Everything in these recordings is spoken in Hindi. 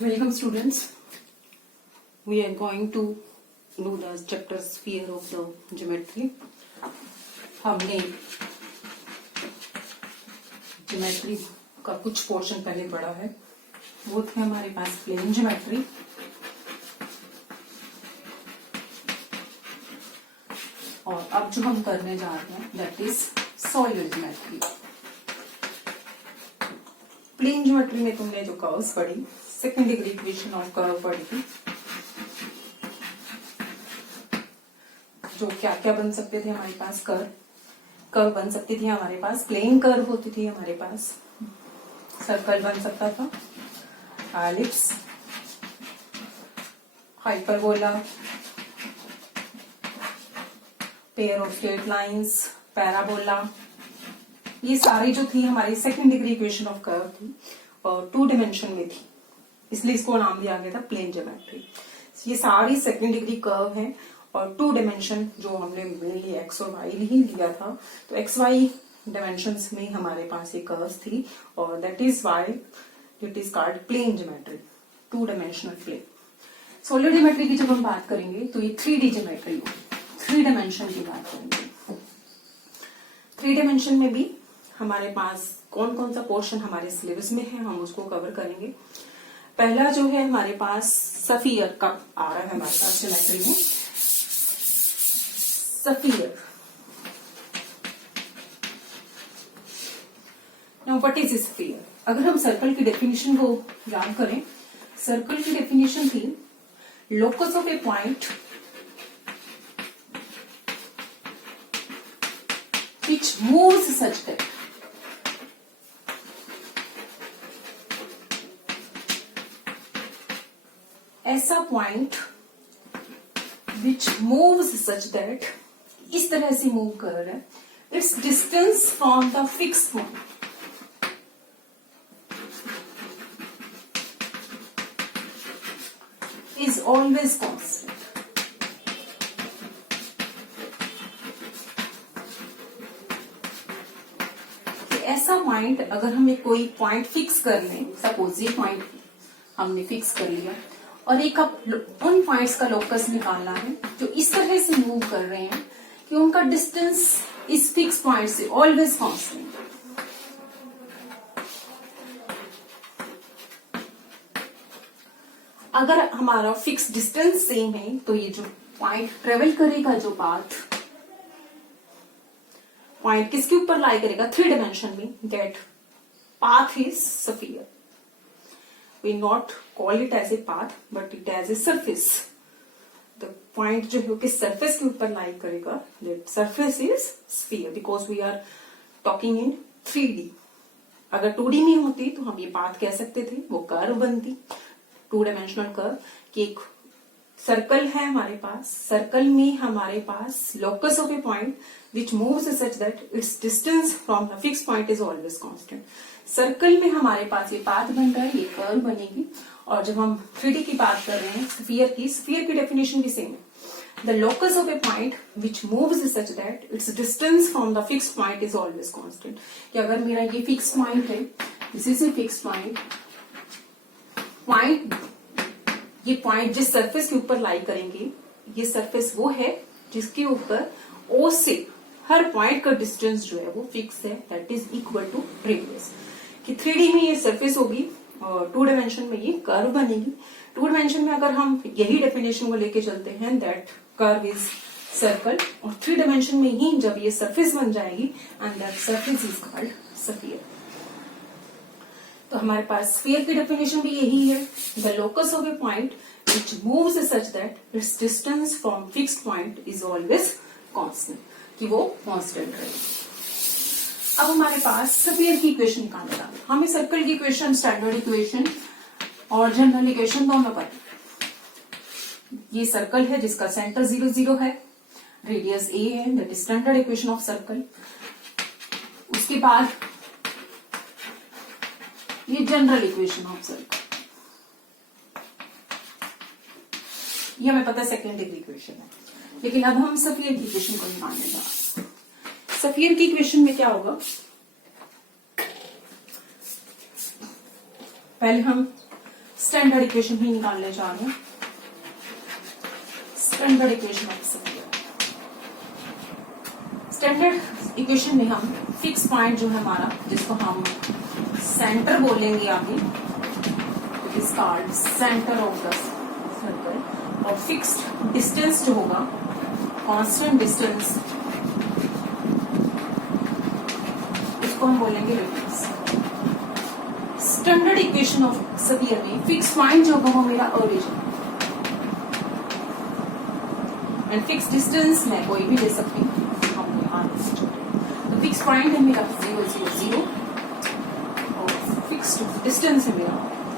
Welcome students. We are going to do the chapter sphere of the geometry. हमने ज्योमेट्री का कुछ पोर्शन पहले पढ़ा है, वो थे हमारे पास प्लेन ज्योमेट्री और अब जो हम करने जा रहे हैं that is solid geometry. Plane geometry में तुमने जो कर्व्स पढ़ी, second degree equation of curve पढ़ी थी, जो क्या क्या बन सकते थे हमारे पास, कर्व बन सकती थी हमारे पास, प्लेन कर्व होती थी हमारे पास, सर्कल बन सकता था, ellipse, hyperbola, pair of straight lines, parabola, ये सारी जो थी हमारी second degree equation of curve थी और 2 डायमेंशन में थी, इसलिए इसको नाम दिया गया था प्लेन ज्योमेट्री। ये सारी सेकेंड डिग्री कर्व है और 2 डायमेंशन जो हमने मेनली एक्स और वाई ही लिया था, तो एक्स वाई डायमेंशंस में हमारे पास ये कर्व्स थी और that is why it is called plane geometry, 2 dimensional plane. Solid geometry की जब हम बात करेंगे तो ये 3D ज्योमेट्री होगी, 3 डायमेंशन की बात करेंगे। 3 डायमेंशन में भी हमारे पास कौन कौन सा पोर्शन हमारे सिलेबस में है, हम उसको कवर करेंगे। पहला जो है हमारे पास सफियर का आ रहा है हमारे पास ज्योमेट्री में, sphere. Now what is sphere? अगर हम सर्कल की डेफिनेशन को याद करें, सर्कल की डेफिनेशन थी locus of a point which moves such that ऐसा point which moves such that, इस तरह से मूव कर रहा है, its distance from the fixed point is always constant. ऐसा पॉइंट अगर हमें कोई पॉइंट फिक्स कर लें, सपोज ये पॉइंट हमने फिक्स कर लिया और एक अब उन पॉइंट्स का लोकस निकालना है जो इस तरह से मूव कर रहे हैं कि उनका डिस्टेंस इस फिक्स पॉइंट से ऑलवेज कांस्टेंट। अगर हमारा फिक्स डिस्टेंस सेम है तो ये जो पॉइंट ट्रेवल करेगा, जो पाथ पॉइंट किसके ऊपर लाई करेगा, 3 डायमेंशन में, that path is sphere. We not call it as a path but it as a surface. The point जो है किस सरफेस के ऊपर लाई करेगा, that surface is sphere, because we are talking in 3D। अगर 2D में होती तो हम ये पाथ कह सकते थे, वो कर्व बनती, 2 डायमेंशनल कर्व, कि एक सर्कल है हमारे पास, सर्कल में हमारे पास locus of a point which moves such that its distance from the fixed point is always constant. Circle में हमारे पास ये पाथ बन रहा है, ये कर्व बनेगी। और जब हम 3D की बात कर रहे हैं स्फीयर की डेफिनेशन भी सेम है, the locus of a point which moves such that its distance from the fixed point is always constant. कि अगर मेरा ये फिक्स पॉइंट है, this is a fix point, ये पॉइंट जिस सरफेस के ऊपर लाई करेंगे, ये सरफेस वो है जिसके ऊपर O से हर पॉइंट का डिस्टेंस जो है वो फिक्स है, that is equal to radius. कि 3D में ये सरफेस होगी और 2 डायमेंशन में ये कर्व बनेगी। 2 डायमेंशन में अगर हम यही डेफिनेशन को लेके चलते हैं, दैट कर्व इज सर्कल, और 3 डायमेंशन में ही जब ये सरफेस बन जाएगी and that surface is called sphere. तो हमारे पास स्फीयर की डेफिनेशन भी यही है, the locus of a point which moves such that its distance from fixed point is always constant, कि वो कांस्टेंट रहे। अब हमारे पास स्फीयर की इक्वेशन निकालना है। हमें सर्कल की इक्वेशन, स्टैंडर्ड इक्वेशन और जनरल इक्वेशन दोनों पर। ये सर्कल है जिसका सेंटर 0 0 है, रेडियस a है, that is standard equation of circle. उसके बाद ये जनरल इक्वेशन ऑफ सर्कल, ये हमें पता है सेकेंड डिग्री इक्वेशन है। लेकिन अब हम स्फीयर की इक्वेशन को निकालने जा रहे हैं। स्फीयर की इक्वेशन में क्या होगा, पहले हम स्टैंडर्ड इक्वेशन ही निकालने जा रहे हैं। Standard equation of sphere. Standard equation में हम फिक्स पॉइंट जो है हमारा, जिसको हम सेंटर बोलेंगे आगे, it is called centre of the circle, और फिक्स्ड डिस्टेंस जो होगा, कांस्टेंट डिस्टेंस, इसको हम बोलेंगे radius. Standard equation of sphere में फिक्स पॉइंट जो होगा वो मेरा ओरिजिन, एंड फिक्स डिस्टेंस मैं कोई भी ले सकती हूँ, तो फिक्स पॉइंट है मेरा 0 0 0 और फिक्स्ड डिस्टेंस है मेरा।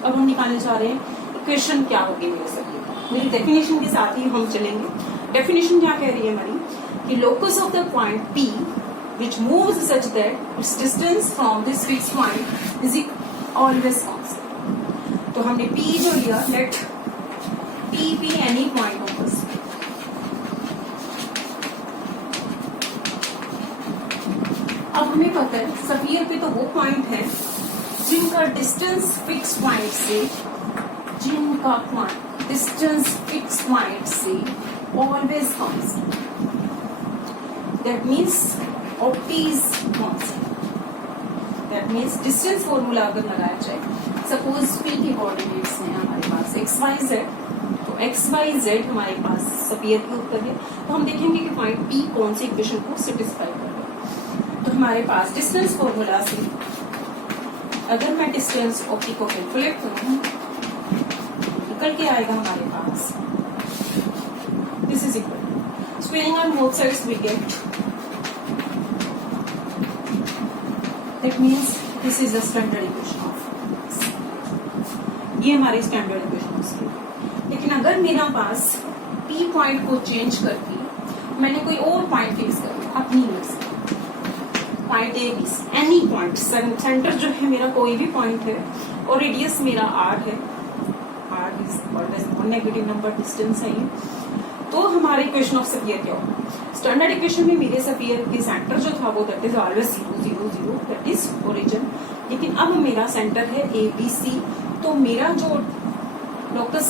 अब हम निकालने जा रहे हैं इक्वेशन क्या होगी मेरे सभी। मेरी डेफिनेशन के साथ ही हम चलेंगे। डेफिनेशन क्या कह रही है हमारी कि locus of the point P which moves such that its distance from this fixed point is always constant। तो हमने P जो लिया, let P be any point of the sphere। अब हमें पता है स्फीयर पे तो वो पॉइंट है जिनका डिस्टेंस फिक्स पॉइंट से, जिनका डिस्टेंस फिक्स पॉइंट से always constant, that means OP is constant। That means distance formula अगर लगाया जाए, सपोज P के कोऑर्डिनेट्स हैं हमारे पास XYZ, तो XYZ हमारे पास स्फीयर के ऊपर है, तो हम देखेंगे कि पॉइंट P कौन सी इक्वेशन को सेटिस्फाई कर रहा है। तो हमारे पास डिस्टेंस फॉर्मूला से अगर मैं डिस्टेंस OP को कैलकुलेट करूँ, निकल के आएगा हमारे पास this is equal, squaring on both sides we get, that means this is the standard equation of, ये हमारी स्टैंडर्ड इक्वेशन है। लेकिन अगर मेरा पास P पॉइंट को चेंज करके मैंने कोई और पॉइंट फिक्स कर लिया अपनी मर्जी, point A B any point, centre जो है मेरा कोई भी पॉइंट है और रेडियस मेरा R है, R is always non negative number, distance है ये, तो हमारी इक्वेशन ऑफ स्फीयर क्या होगा। स्टैंडर्ड इक्वेशन में मेरे स्फीयर के सेंटर जो था वो that is always 0 0 0, that is origin. लेकिन अब मेरा सेंटर है ABC, तो मेरा जो लोकस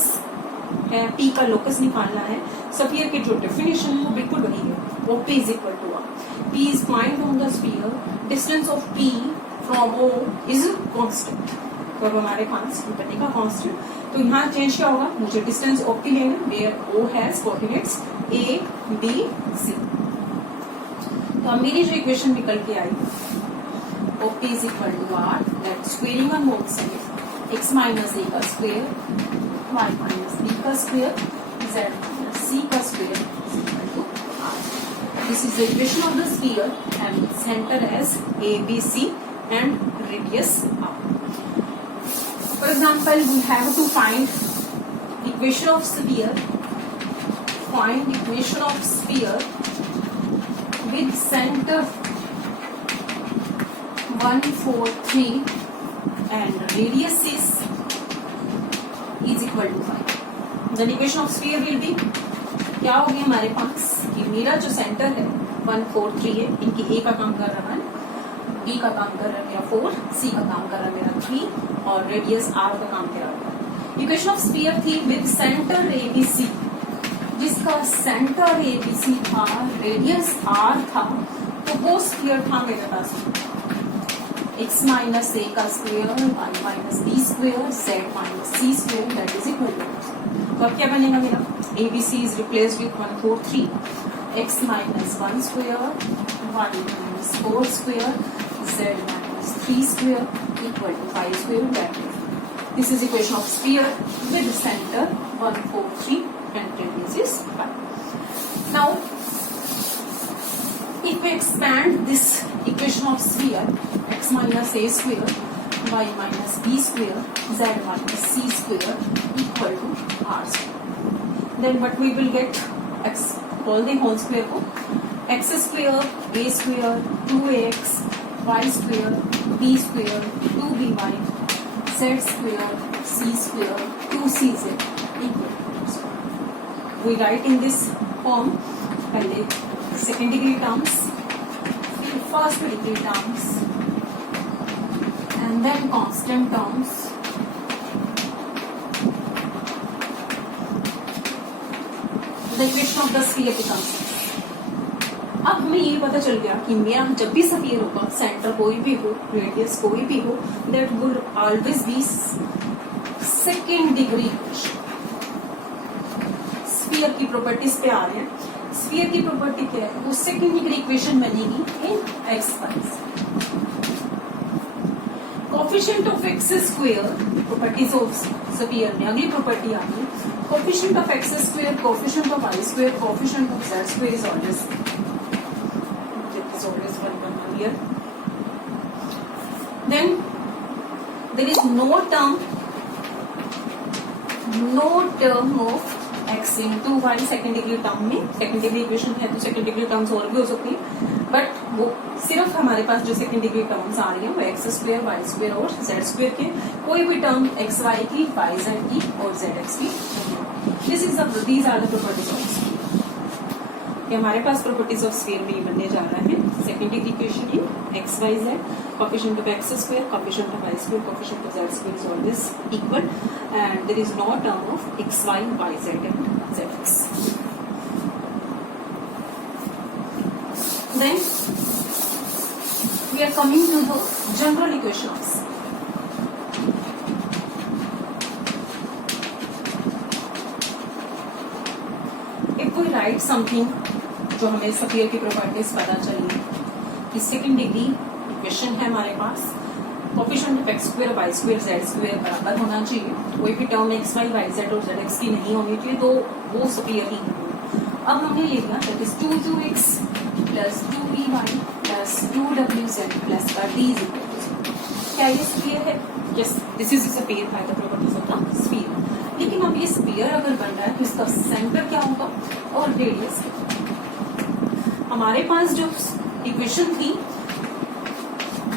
है, P का लोकस निकालना है, स्फीयर की जो डेफिनेशन है वो बिल्कुल वही है, OP is equal to R। P is point on the sphere, distance of P from O is constant। तो अब हमारे पास बनेगा कांस्टेंट, तो यहाँ चेंज क्या होगा, मुझे डिस्टेंस OP लेना, where O has coordinates A B C। तो अब मेरी जो इक्वेशन निकल के आई, OP is equal to R, that squaring on both sides, x minus A का स्क्वायर, y minus B का स्क्वायर, z minus C का square is equal to R। This is the equation of the sphere and center as ABC and radius R। For example, we have to find equation of sphere. Find equation of sphere with center 1 4 3 and radius is equal to 5। Then equation of sphere will be क्या होगी हमारे पास कि मेरा जो सेंटर है 1 4 3 है, इनकी A का काम कर रहा है, B का काम कर रहा है मेरा 4, C का काम कर रहा है मेरा 3 और रेडियस R का काम कर रहा है। इक्वेशन ऑफ स्फीयर थी विद सेंटर ABC, जिसका सेंटर ABC था, रेडियस R था, तो वो स्फीयर था मेरे पास x माइनस A का square, y minus B square, z minus C square, that is equal to. तो अब क्या बनेगा मेरा, ABC is replaced with 1 4 3, x minus 1 square, y minus 4 square, z minus 3 square equal to 5 square, that is, this is equation of sphere with center 1 4 3 and radius is 5। Now if we expand this equation of sphere, x minus A square, y minus B square, z minus C square equal to R square, then what we will get, x all the whole square को x square A square 2ax, y square B square 2by, z square C square 2cz equal to square। We write in this form पहले second degree terms, फिर first degree terms and then constant terms the equation of the sphere becomes. अब हमें ये पता चल गया कि मेरा जब भी स्फीयर होगा, सेंटर कोई भी हो, रेडियस कोई भी हो, that would always be second degree equation. Sphere की प्रॉपर्टीज पे आ रहे हैं। स्फीयर की प्रॉपर्टी क्या है? वो सेकेंड डिग्री इक्वेशन बनेगी in x wise. Coefficient of x square, properties of sphere में अगली प्रॉपर्टी आ गई, coefficient of x square, coefficient of y square, coefficient of z square is always one here. Then there is no term of x into y second degree term में। सेकेंड डिग्री इक्वेशन है तो सेकेंड डिग्री टर्म्स और भी हो सकती है, बट वो सिर्फ हमारे पास जो सेकेंड डिग्री टर्म्स आ रही है वो एक्स स्क्वायर, वाई स्क्वायर और जेड स्क्वायर के। कोई भी टर्म एक्स वाई की, वाई जेड की और जेड एक्स की। These are the properties of sphere. हमारे पास प्रॉपर्टीज ऑफ स्फीयर में ये बनने जा रहा है second degree equation in x y z, coefficient of x square, coefficient of y square, coefficient of z square is always equal and there is no term of x y, y z and z x. Then we are coming to the general equations. If we write something, जो हमें स्फीयर की प्रॉपर्टीज पता चली कि सेकेंड डिग्री इक्वेशन है हमारे पास, coefficient of x square, y square, z square बराबर होना चाहिए। कोई भी term x y, y z और जेड एक्स की नहीं होनी चाहिए, तो वो स्फीयर ही है। अब हमने ले लिया that is 2x plus 2by plus 2wz plus का d इज इक्वल टू। क्या ये स्फीयर है? Yes, this is sphere by the properties of the sphere. लेकिन अब ये स्फीयर अगर बन रहा है तो इसका सेंटर क्या होगा और रेडियस। हमारे पास जो इक्वेशन थी,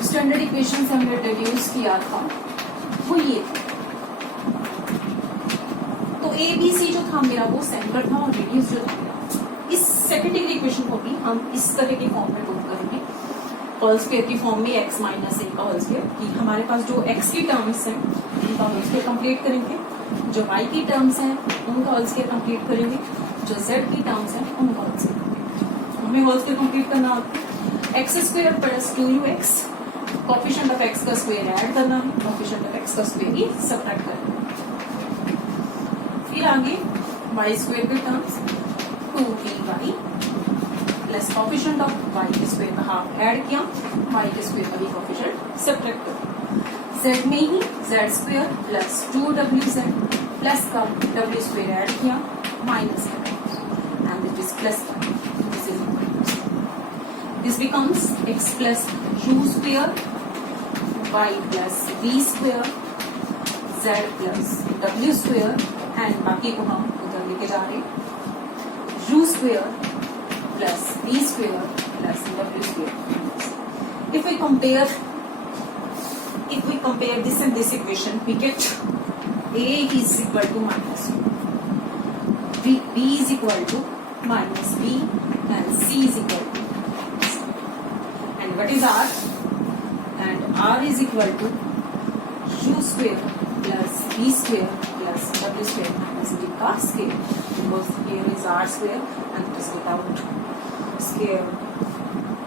स्टैंडर्ड इक्वेशन से हमने डिड्यूस किया था, वो ये थी। तो ए बी सी जो था मेरा वो सेंटर था और रेडियस जो था मेरा। इस सेकेंड डिग्री इक्वेशन को भी हम इस तरह के फॉर्म में बुक करेंगे, होल स्क्वायर की फॉर्म में, एक्स माइनस ए का होल स्क्वायर की हमारे पास जो एक्स की टर्म्स हैं उनका होल स्क्वायर कंप्लीट करेंगे, जो वाई की टर्म्स हैं उनका होल स्क्वायर कंप्लीट करेंगे, जो जेड की टर्म्स हैं उनका होल स्क्वायर। हमें होल स्क्वायर कंप्लीट करना होता है x square plus 2ux, coefficient of x का स्क्वायर ऐड करना है, कोफिशिएंट ऑफ एक्स का स्क्वायर ही सबट्रैक्ट करना है। फिर आगे वाई स्क्वायर के terms 2by plus coefficient of y के स्क्वायर का हाफ ऐड किया, वाई के स्क्वायर का भी कोफिशिएंट सबट्रैक्ट कर। जेड में ही z square plus 2wz plus का w स्क्वायर ऐड किया, माइनस का एंड दिस इज प्लस का। This becomes x plus u square, y plus v square, z plus w square and बाकी को हम उधर लेके जा रहे हैं u square plus v square plus w square। If we compare this and this equation, we get a is equal to minus b is equal to minus b and c is equal to, and what is r? And r is equal to u square plus v square plus w square minus b का square, because here is r square and it is without square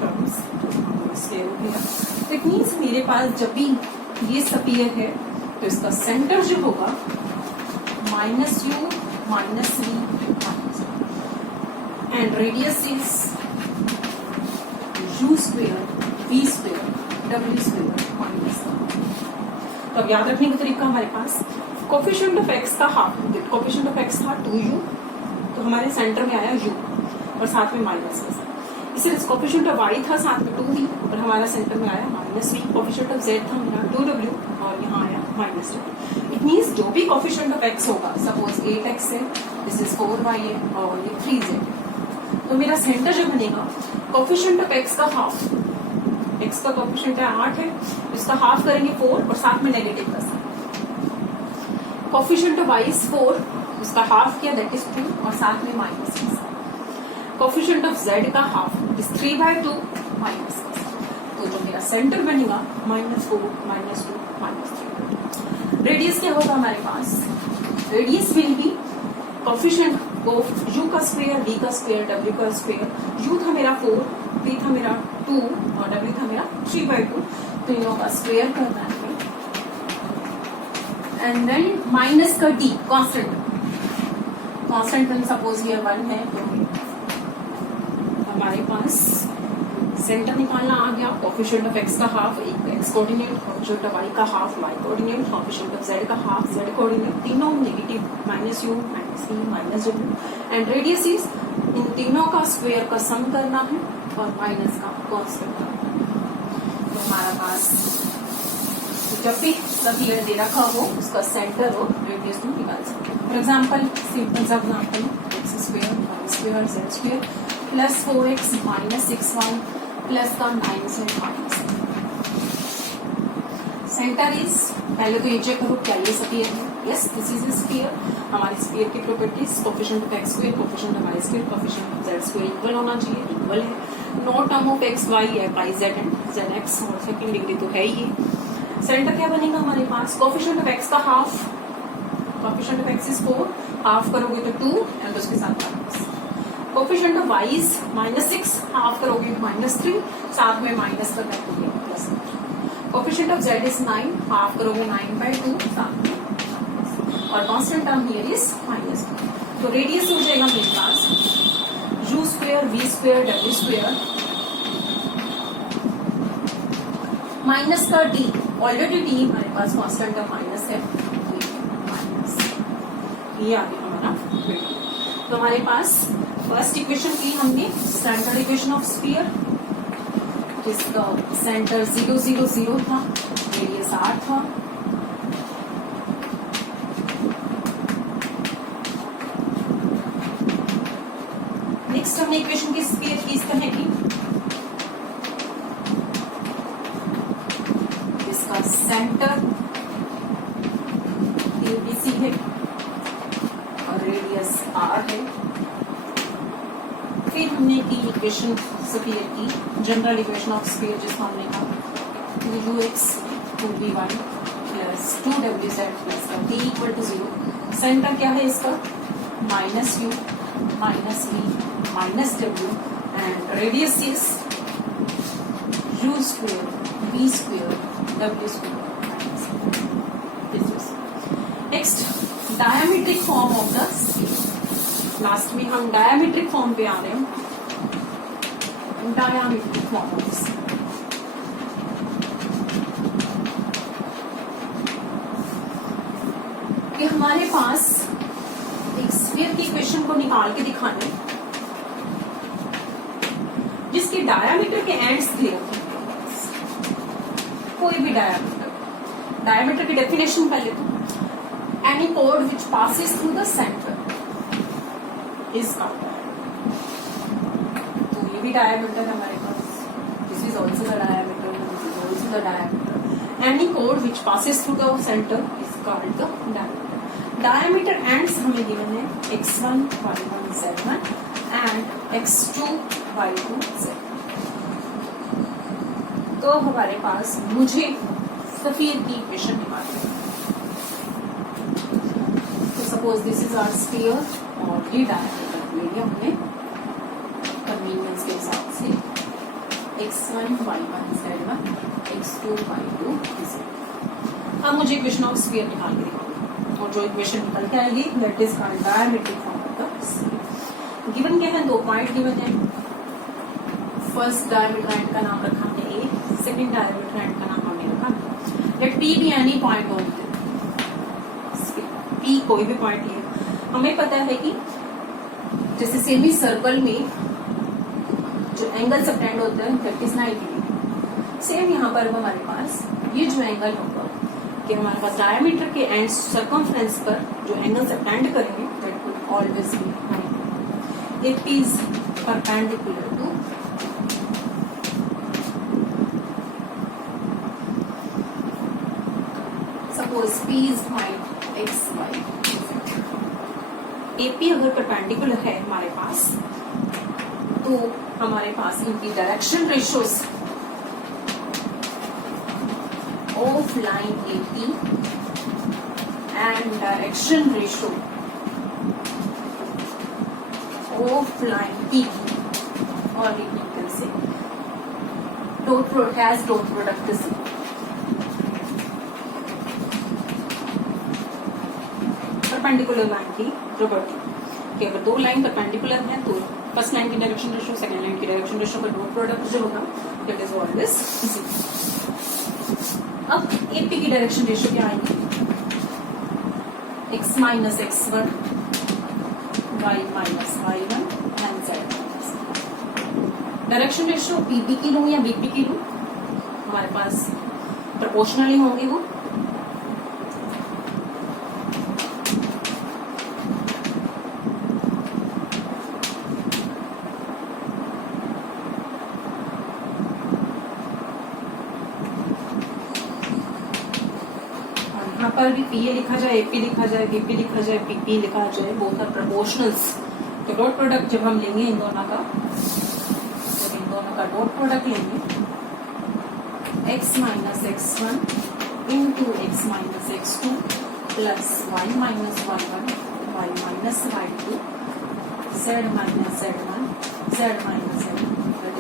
terms, square हो गया। तो इट मीन्स मेरे पास जब भी ये स्फीयर है तो इसका सेंटर जो होगा minus u minus v minus, and radius is u square, v square, w square minus. तो अब याद रखने का तरीका हमारे पास कोफिशिएंट ऑफ x का हाफ, कोफिशिएंट ऑफ x था 2u, तो हमारे सेंटर में आया u और साथ में माइनस का, इसलिए कोफिशिएंट ऑफ y था साथ में 2v और हमारा सेंटर में आया minus v। Coefficient of z था मेरा 2w और यहाँ आया माइनस w। इट मीन्स जो भी कोफिशिएंट ऑफ x होगा, सपोज 8x है, दिस इज 4y है और ये 3z, तो मेरा सेंटर जो बनेगा कोफिशिएंट ऑफ x का हाफ, x का कोफिशिएंट है 8 है, इसका हाफ करेंगे 4 और साथ में नेगेटिव का sign. Coefficient of y is 4, उसका हाफ किया दैट इज 2 और साथ में माइनस का साइन। कोफिशिएंट ऑफ z का हाफ इज 3/2 माइनस का साइन। तो जो मेरा सेंटर बनेगा -4 -2 -3। रेडियस क्या होगा हमारे पास? Radius will be coefficient of u का स्क्वायर, v का स्क्वायर, w का स्क्वायर. u था मेरा 4, v था मेरा 2 और w था मेरा 3/2. तो इन लोगों का स्क्वायर करना है. एंड देन माइनस का d कांस्टेंट. कांस्टेंट में सपोज ये 1 है तो हमारे पास सेंटर निकालना आ गया. कोफिशिएंट ऑफ x का हाफ, एक x coordinate, coefficient of y का half, y coordinate, coefficient of z का हाफ, z कोऑर्डिनेट. तीनों negative, minus u, minus v, minus w. And radius is in तीनों का स्क्वायर का सम करना है और माइनस का कांस्टेंट करना है. तो हमारा पास जब भी स्फीयर दे रखा हो उसका सेंटर और रेडियस तुम निकाल सकते हो. फॉर एग्जाम्पल, सिंपल सा example, x square, y square, z square plus 4x minus 6y plus का माइनस है माइनस. सेंटर इज, पहले तो ये चेक करो क्या ये स्फीयर है. Yes, this is sphere. हमारे स्फीयर की properties coefficient of x square, coefficient of y square, coefficient of z square equal होना चाहिए. इक्वल है. No term of x y है y z and z x और सेकंड डिग्री तो है ही. सेंटर क्या बनेगा हमारे पास? कोफिशिएंट ऑफ x का half, coefficient of x is 4, half करोगे तो 2 एंड उसके साथ minus. Coefficient of y is -6, half करोगे तो -3, साथ में माइनस करना है तो plus. Coefficient of z is 9, half करोगे 9/2, साथ में और कांस्टेंट टर्म हियर इज -2. तो रेडियस हो जाएगा मेरे पास u square, v square, w square minus का d. ऑलरेडी d हमारे पास कांस्टेंट टर्म माइनस है, माइनस. ये आ गया हमारा. तो हमारे पास फर्स्ट इक्वेशन की हमने स्टैंडर्ड इक्वेशन ऑफ स्फीयर, जिसका सेंटर 0 0 0 था, रेडियस r था. नेक्स्ट हमने इक्वेशन की स्फीयर की इस तरह की, जिसका सेंटर ABC है और रेडियस r है. फिर हमने की इक्वेशन स्फीयर की जनरल इक्वेशन ऑफ स्फीयर, जिसको हमने कहा 2ux 2vy plus 2wz plus का t इक्वल टू 0. सेंटर क्या है इसका? -u -v -w and radius is u square v square w square. Next, diametric form of the sphere. Last में हम डायमीट्रिक फॉर्म पे आ रहे हैं. डायमीट्रिक फॉर्म ऑफ दिस, कि हमारे पास एक स्फीयर की इक्वेशन को निकाल के दिखाना है जिसके डायमीटर के एंड्स दिए होते हैं. कोई भी डायमीटर. डायमीटर की डेफिनेशन पहले तो एनी कोड which passes through the centre is called. तो ये भी डायमीटर है हमारे पास. This is also the diameter, this is also the diameter. Any कोड which passes through the centre is called the diameter. Diameter ends हमें गिवन है x1 y1 z1 and x2 y2 z. तो हमारे पास मुझे स्फीयर की इक्वेशन निकालनी है. तो suppose this is our sphere और ये डायमीटर ले लिया हमने कन्वीनियंस के हिसाब से. x1 y1 z1 x2 y2 z. अब मुझे इक्वेशन ऑफ स्फीयर निकाल के दिखाओ और जो इक्वेशन निकल के आएगी that is called diametric form of the sphere. Given क्या है? 2 पॉइंट गिवन है. फर्स्ट डायमीटर एंड का नाम रखा हमने ए, सेकंड डायमीटर एंड का नाम हमने रखा let P be any point on P. कोई भी पॉइंट लिया. हमें पता है कि जैसे सेमी सर्कल में जो एंगल सबटेंड होता है दैट इज 90 डिग्री. सेम यहाँ पर हमारे पास ये जो एंगल होगा कि हमारे पास डायमीटर के एंड सर्कमफ्रेंस पर जो एंगल सबटेंड करेंगे that will always be 90. It is perpendicular to suppose P is point x y. AP अगर परपेंडिकुलर है हमारे पास तो हमारे पास इनकी direction ratios of line AP and direction ratio of line P और ये से डॉट हैज डॉट प्रोडक्ट सी। परपेंडिकुलर लाइन की प्रॉपर्टी कि अगर दो लाइन परपेंडिकुलर है तो फर्स्ट लाइन की डायरेक्शन रेशियो सेकंड लाइन की डायरेक्शन रेशियो का डॉट प्रोडक्ट जो होगा दैट इज ऑलवेज जीरो। अब एपी की डायरेक्शन रेशियो क्या आएगी, x minus x1 y minus y1 and z। Direction ratio PP की लूं या बीपी की लूं, हमारे पास प्रोपोर्शनली होंगे वो। यहाँ पर भी पीए लिखा जाए, एपी लिखा जाए, बीपी लिखा जाए, पीपी लिखा जाए, बोथ आर प्रोपोर्शनल्स। तो डॉट प्रोडक्ट जब हम लेंगे इन दोनों का, जब इन दोनों का डॉट प्रोडक्ट लेंगे x minus x1 into x minus x2 plus y minus y1 y minus y2 z minus z1 z minus z2 that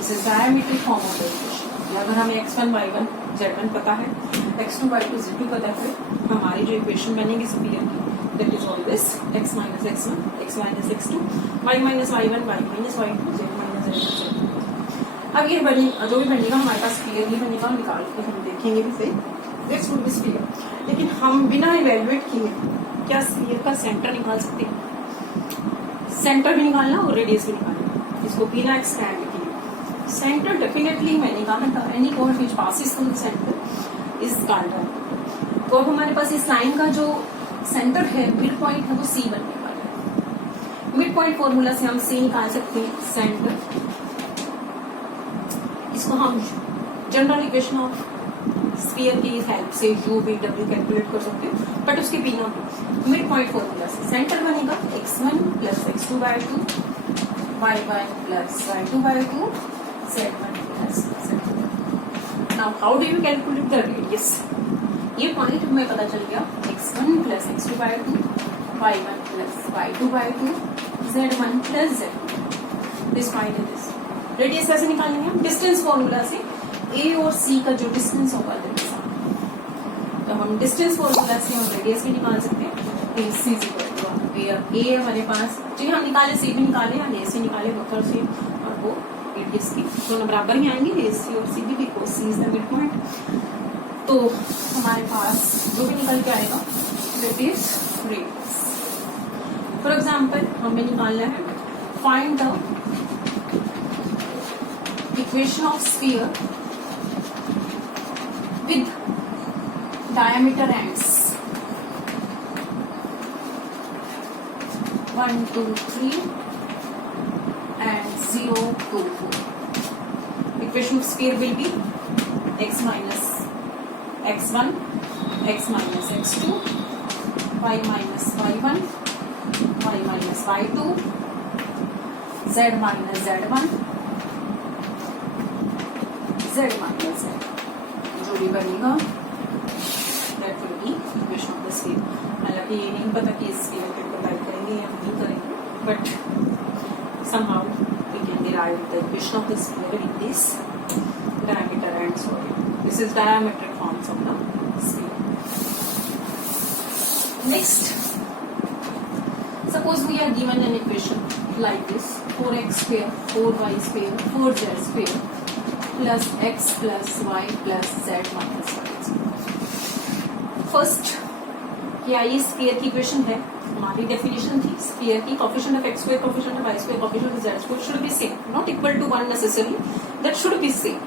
is diametric form of the equation. अगर हमें x1 y1 z1 पता है, x2 y2 z2 पता है, हमारी जो इक्वेशन बनेगी स्फीयर की that is always x minus x1 x minus x2 y minus y1 y minus y2 z minus z2। अब ये बने जो भी बनेगा हमारे पास स्फीयर ही बनेगा, निकाल के हम देखेंगे भी सही दैट्स वुड बी स्फीयर। लेकिन हम बिना इवैल्यूएट किए क्या स्फीयर का सेंटर निकाल सकते हैं? सेंटर भी निकालना और रेडियस भी निकालना, इसको बिना एक्सटेंड किए। सेंटर डेफिनेटली मैंने कहा था any point which passes through the centre is called centre. तो अब हमारे पास इस लाइन का जो सेंटर है, मिड पॉइंट है, वो सी बनने वाला है। मिड पॉइंट फॉर्मूला से हम सी निकाल सकते हैं, सेंटर। इसको हम जनरल इक्वेशन ऑफ स्फीयर की हेल्प से यू वी डब्ल्यू कैलकुलेट कर सकते हैं, बट उसके बिना मिड पॉइंट फॉर्मूला से सेंटर बनेगा x1 plus x2 by 2 y1 plus y2 by 2 z1 plus z2। Now how do you calculate the radius? ये पॉइंट हमें पता चल गया x1 plus x2 by 2 y1 plus y2 by 2 z1 plus z2। This point is this. Radius कैसे निकालेंगे हम? डिस्टेंस फॉर्मूला से ए और सी का जो डिस्टेंस होगा तो हम डिस्टेंस फॉर्मूला से हम रेडियस भी निकाल सकते हैं। ए सी ए हमारे पास जो हम निकाले सी भी निकाले या ए सी निकाले वक्र से, और वो रेडियस की दोनों बराबर ही आएंगे, ए सी और सी भी, because C is the mid point. तो हमारे पास जो भी निकल के आएगा that is radius. For example हमें निकालना है find the equation of sphere with diameter ends 1, 2, 3 and 0, 2, 4. Equation of sphere will be x minus x1, x minus x2, y minus y1, y minus y2, z minus z1, z minus z। जो भी बनेगा that will be equation of the sphere. हालांकि ये नहीं पता कि इसके रिलेटेड बताइए करेंगे या नहीं करेंगे, but somehow we can derive the equation of the sphere with this diameter and sorry this is diametric forms of the sphere. Next, suppose we are given an equation like this 4x square 4y square 4z square plus x plus y plus z minus y। First क्या ये स्फीयर की इक्वेशन है? हमारी डेफिनेशन थी स्फीयर की coefficient of x square coefficient of y square coefficient of z square should be same, not equal to 1 necessarily, that should be same.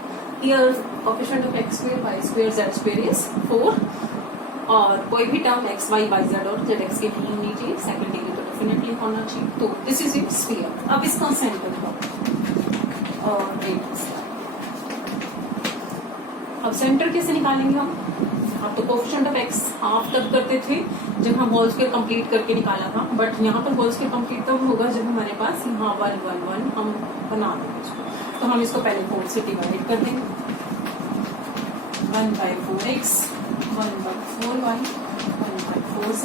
Here coefficient of x square y square z square is 4 और कोई भी term x y y z और z x के नहीं होनी चाहिए, सेकंड डिग्री तो डेफिनेटली होना चाहिए। तो दिस इज इट स्फीयर। अब इसका सेंटर बताओ और रेडियस। अब सेंटर कैसे निकालेंगे हम? अब तो कोफिशिएंट ऑफ x हाफ तक करते थे जब हम होल स्क्वायर कंप्लीट करके निकाला था, बट यहाँ पर होल स्क्वायर कंप्लीट तब होगा जब हमारे पास यहाँ 1 1 1 हम बना देंगे इसको। तो हम इसको पहले 4 से डिवाइड कर देंगे, 1 by 4x 1 by 4y 1 by 4z।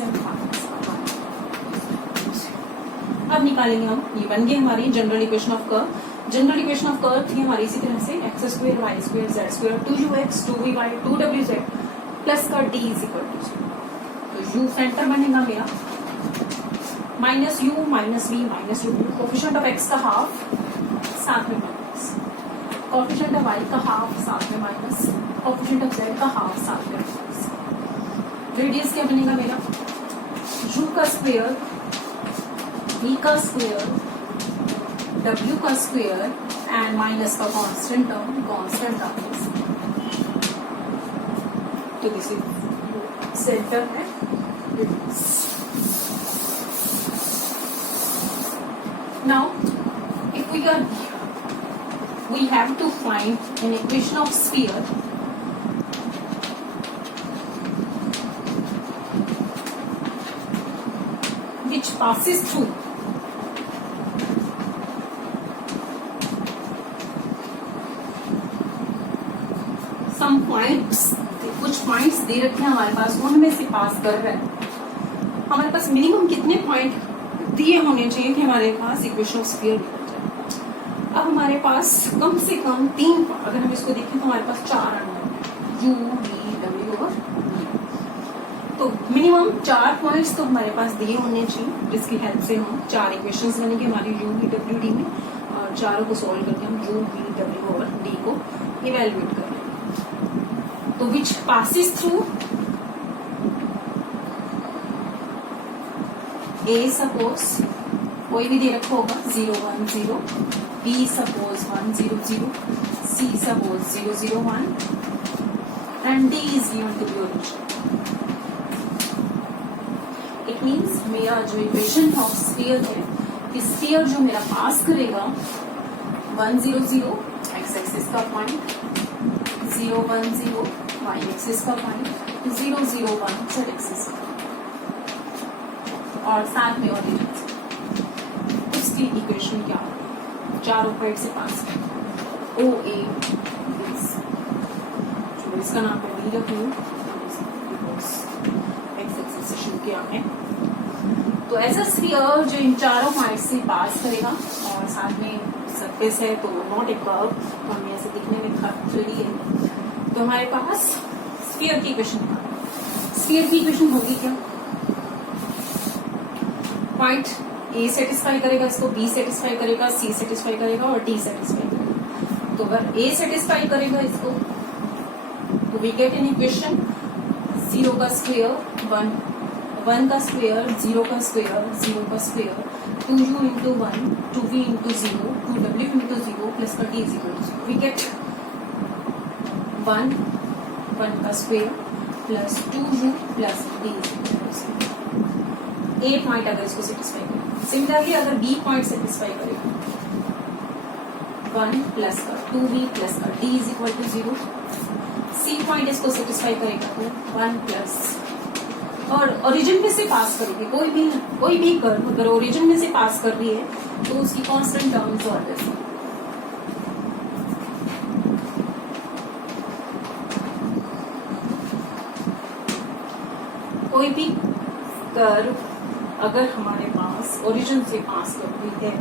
अब निकालेंगे हम, ये बन गई हमारी general equation of curve. General equation of curve थी हमारी इसी तरह से x square y square z square 2ux 2vy 2wz plus का d इज इक्वल टू 0। तो u सेंटर बनेगा मेरा, minus u minus v minus u, coefficient of x का हाफ साथ में माइनस, कोफिशिएंट ऑफ y का हाफ साथ में माइनस, कोफिशिएंट ऑफ z का हाफ साथ में माइनस। रेडियस क्या बनेगा मेरा, u का स्क्वायर v का स्क्वायर w का स्क्वायर एंड माइनस का कांस्टेंट टर्म तो दिस इज सेंटर है। Now if we have to find an equation of sphere which passes through some points, कुछ पॉइंट्स दे रखे हैं हमारे पास, उनमें से पास कर रहा है। हमारे पास मिनिमम कितने पॉइंट दिए होने चाहिए कि हमारे पास इक्वेशन ऑफ स्फीयर निकल जाए। अब हमारे पास कम से कम 3, अगर हम इसको देखें तो हमारे पास 4 अननोन u v w और तो मिनिमम 4 पॉइंट्स तो हमारे पास दिए होने चाहिए, जिसकी हेल्प से हम 4 इक्वेशंस बनेंगे हमारी u v w d में, और चारों को सॉल्व करके हम u v w और d को इवेल्युएट करेंगे। तो which passes through a suppose कोई भी दे रखा होगा 0 1 0, b suppose 1 0 0, c suppose 0 0 1 and d is given to be origin. It means मेरा जो इक्वेशन ऑफ स्फीयर है, इस स्फीयर जो मेरा पास करेगा 1 0 0 एक्स एक्सिस का पॉइंट, 0 1 0 वाई एक्सिस का पॉइंट, 0 0 1 जेड एक्सिस का और साथ में ओरिजिन, उसकी इक्वेशन क्या होगी, चारों पॉइंट से पास ओ ए जो इसका नाम है डी रखूँ, एक्स एक्सिस से शुरू किया है। तो ऐसा स्फीयर जो इन चारों पॉइंट से पास करेगा और साथ में सरफेस है तो नॉट ए कर्व, तो हमें ऐसे दिखने में थ्री है। तो हमारे पास स्फीयर की इक्वेशन, स्फीयर की इक्वेशन होगी क्या, पॉइंट ए सेटिस्फाई करेगा इसको, बी सेटिस्फाई करेगा, सी सेटिस्फाई करेगा और डी सेटिस्फाई करेगा। तो अगर ए सेटिस्फाई करेगा इसको तो वी गेट एन इक्वेशन 0 का स्क्वायर 1 का स्क्वायर 0 का स्क्वायर 0 का square 2u into 1 2v into 0 2w into 0 plus का d is equal to 0। We get 1 का square plus 2u plus d is equal to 0। A point अगर इसको सेटिस्फाई करेगा, सिमिलरली अगर बी पॉइंट सेटिस्फाई करेगा 1 प्लस का 2v प्लस का d is equal to 0। C point इसको सेटिस्फाई करेगा तो 1 प्लस, और ओरिजिन में से पास करेगी कोई भी कर्व अगर ओरिजिन में से पास कर रही है तो उसकी कांस्टेंट टर्म इज ऑलवेज कोई भी कर्व अगर हमारे पास ओरिजिन से पास कर रही है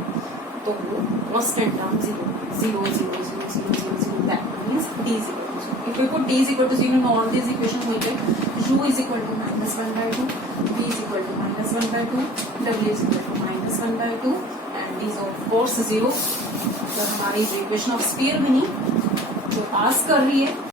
तो वो constant term 0 0 0 0 0 0 0 that means d is equal to 0। If we put d is equal to 0 in all these equations we get u is equal to -1/2, v is equal to -1/2, w is equal to -1/2 and d is of course 0। तो हमारी इक्वेशन ऑफ स्फीयर बनी जो पास कर रही है